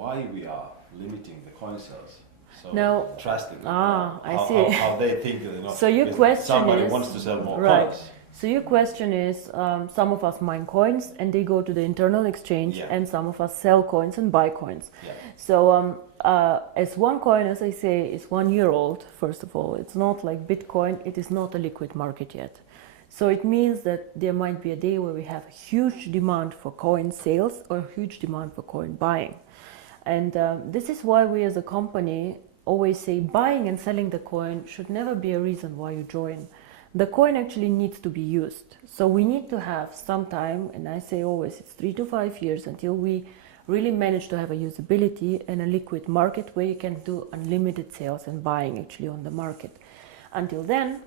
why we are limiting the coin sales so Now, drastically. I see. How they think, So your question somebody is, wants to sell more right. coins. So your question is, some of us mine coins and they go to the internal exchange, Yeah. and some of us sell coins and buy coins. Yeah. So as OneCoin, as I say, is 1 year old, first of all. It's not like Bitcoin, it is not a liquid market yet. So it means that there might be a day where we have a huge demand for coin sales or a huge demand for coin buying. And this is why we as a company always say buying and selling the coin should never be a reason why you join. The coin actually needs to be used. So we need to have some time, and I say always it's 3 to 5 years until we really manage to have a usability and a liquid market where you can do unlimited sales and buying actually on the market. Until then,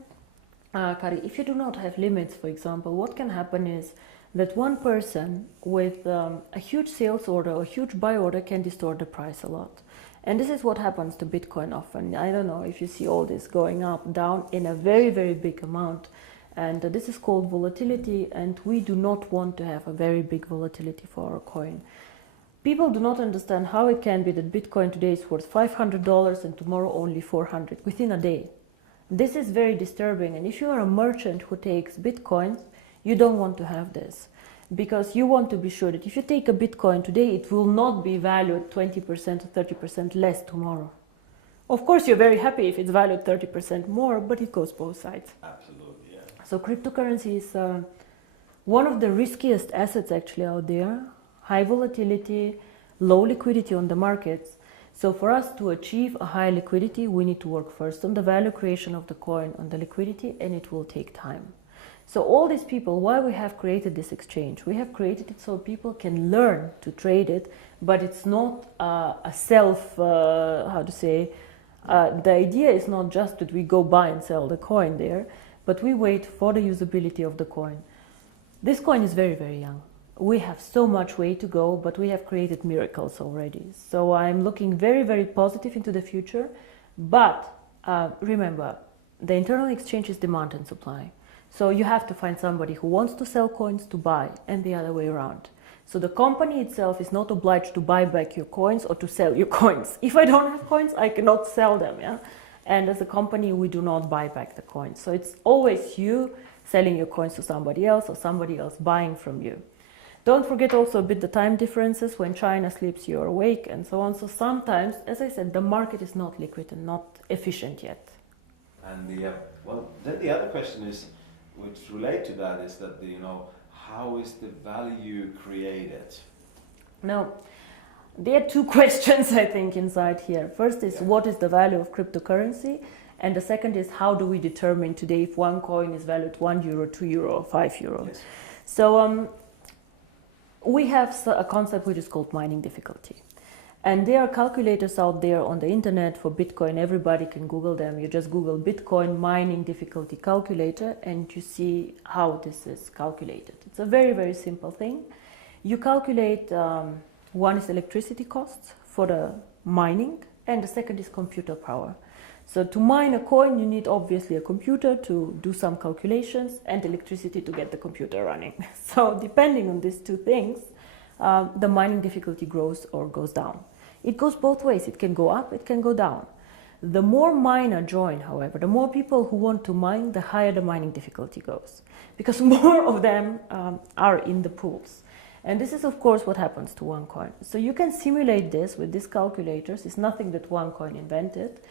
Kari, if you do not have limits, for example, what can happen is that one person with a huge sales order or huge buy order can distort the price a lot. And this is what happens to Bitcoin often. I don't know if you see all this going up, down in a very, very big amount. And this is called volatility, and we do not want to have a very big volatility for our coin. People do not understand how it can be that Bitcoin today is worth $500 and tomorrow only 400 within a day. This is very disturbing, and if you are a merchant who takes Bitcoins, you don't want to have this, because you want to be sure that if you take a Bitcoin today, it will not be valued 20% or 30% less tomorrow. Of course, you're very happy if it's valued 30% more, but it goes both sides. Absolutely, yeah. So cryptocurrency is one of the riskiest assets actually out there. High volatility, low liquidity on the markets. So for us to achieve a high liquidity, we need to work first on the value creation of the coin, on the liquidity, and it will take time. So all these people, why we have created this exchange? We have created it so people can learn to trade it, but it's not a self, the idea is not just that we go buy and sell the coin there, but we wait for the usability of the coin. This coin is very, very young. We have so much way to go, but we have created miracles already. So I'm looking very, very positive into the future. But remember, the internal exchange is demand and supply. So you have to find somebody who wants to sell coins to buy, and the other way around. So the company itself is not obliged to buy back your coins or to sell your coins. If I don't have coins, I cannot sell them. Yeah? And as a company, we do not buy back the coins. So it's always you selling your coins to somebody else or somebody else buying from you. Don't forget also a bit the time differences. When China sleeps, you're awake, and so on. So sometimes, as I said, the market is not liquid and not efficient yet. And then the other question is, which relate to that, is that how is the value created? Now, there are two questions I think inside here. First is what is the value of cryptocurrency, and the second is how do we determine today if one coin is valued €1, €2, or €5? Yes. So we have a concept which is called mining difficulty. And there are calculators out there on the internet for Bitcoin. Everybody can Google them. You just Google Bitcoin mining difficulty calculator and you see how this is calculated. It's a very, very simple thing. You calculate, one is electricity costs for the mining, and the second is computer power. So to mine a coin, you need obviously a computer to do some calculations and electricity to get the computer running. So depending on these two things, the mining difficulty grows or goes down. It goes both ways. It can go up, it can go down. The more miner join, however, the more people who want to mine, the higher the mining difficulty goes, because more of them are in the pools. And this is, of course, what happens to OneCoin. So you can simulate this with these calculators. It's nothing that OneCoin invented.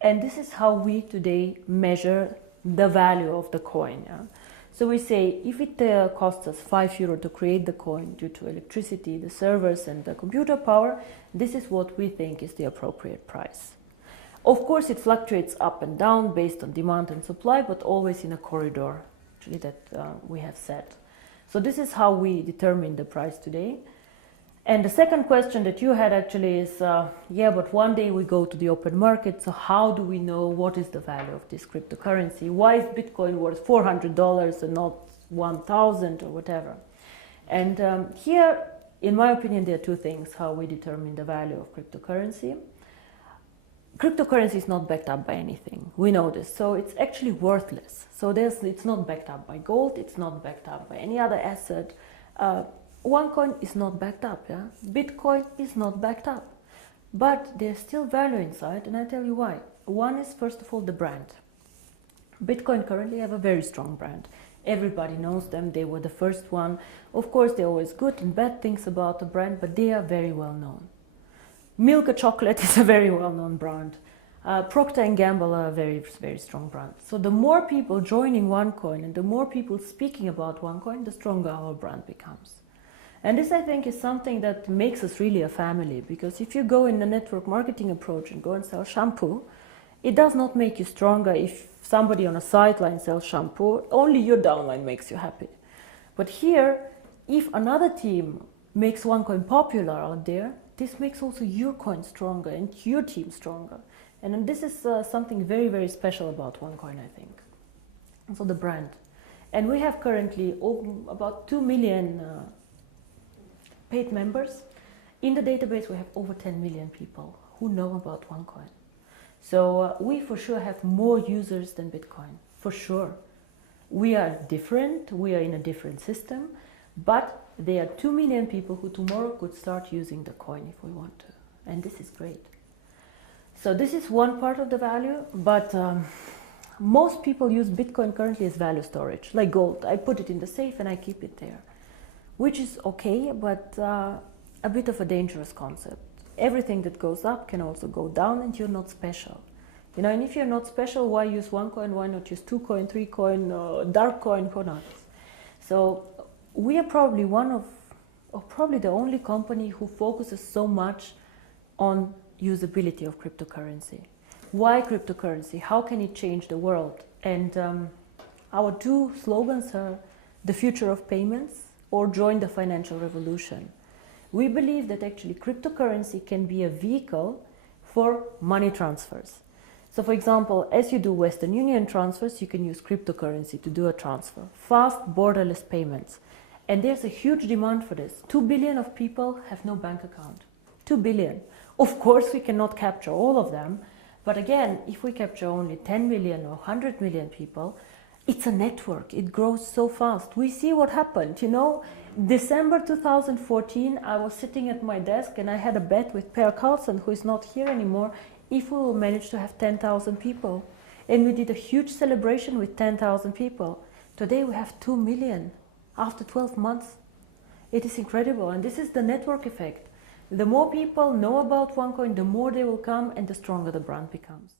And this is how we today measure the value of the coin. Yeah? So we say if it costs us €5 to create the coin due to electricity, the servers and the computer power, this is what we think is the appropriate price. Of course, it fluctuates up and down based on demand and supply, but always in a corridor actually that we have set. So this is how we determine the price today. And the second question that you had actually is, but one day we go to the open market, so how do we know what is the value of this cryptocurrency? Why is Bitcoin worth $400 and not 1,000 or whatever? And here, in my opinion, there are two things how we determine the value of cryptocurrency. Cryptocurrency is not backed up by anything. We know this. So it's actually worthless. So it's not backed up by gold. It's not backed up by any other asset. OneCoin is not backed up. Yeah? Bitcoin is not backed up. But there's still value inside, and I'll tell you why. One is, first of all, the brand. Bitcoin currently have a very strong brand. Everybody knows them, they were the first one. Of course, there are always good and bad things about the brand, but they are very well known. Milka Chocolate is a very well-known brand. Procter & Gamble are a very, very strong brand. So the more people joining OneCoin and the more people speaking about OneCoin, the stronger our brand becomes. And this, I think, is something that makes us really a family, because if you go in the network marketing approach and go and sell shampoo, it does not make you stronger if somebody on a sideline sells shampoo. Only your downline makes you happy. But here, if another team makes OneCoin popular out there, this makes also your coin stronger and your team stronger. And this is something very, very special about OneCoin, I think. And so the brand. And we have currently about 2 million paid members. In the database, we have over 10 million people who know about OneCoin. So we for sure have more users than Bitcoin, for sure. We are different, we are in a different system, but there are 2 million people who tomorrow could start using the coin if we want to. And this is great. So this is one part of the value, but most people use Bitcoin currently as value storage, like gold. I put it in the safe and I keep it there, which is okay, but a bit of a dangerous concept. Everything that goes up can also go down, and you're not special. You know, and if you're not special, why use OneCoin? Why not use 2Coin, 3Coin, dark coin, who knows? So we are probably one of, or probably the only company who focuses so much on usability of cryptocurrency. Why cryptocurrency? How can it change the world? And our two slogans are the future of payments or join the financial revolution. We believe that actually cryptocurrency can be a vehicle for money transfers. So for example, as you do Western Union transfers, you can use cryptocurrency to do a transfer. Fast, borderless payments. And there's a huge demand for this. 2 billion of people have no bank account. 2 billion. Of course, we cannot capture all of them. But again, if we capture only 10 million or 100 million people, it's a network. It grows so fast. We see what happened, you know. December 2014, I was sitting at my desk and I had a bet with Per Carlson, who is not here anymore, if we will manage to have 10,000 people. And we did a huge celebration with 10,000 people. Today we have 2 million after 12 months. It is incredible, and this is the network effect. The more people know about OneCoin, the more they will come and the stronger the brand becomes.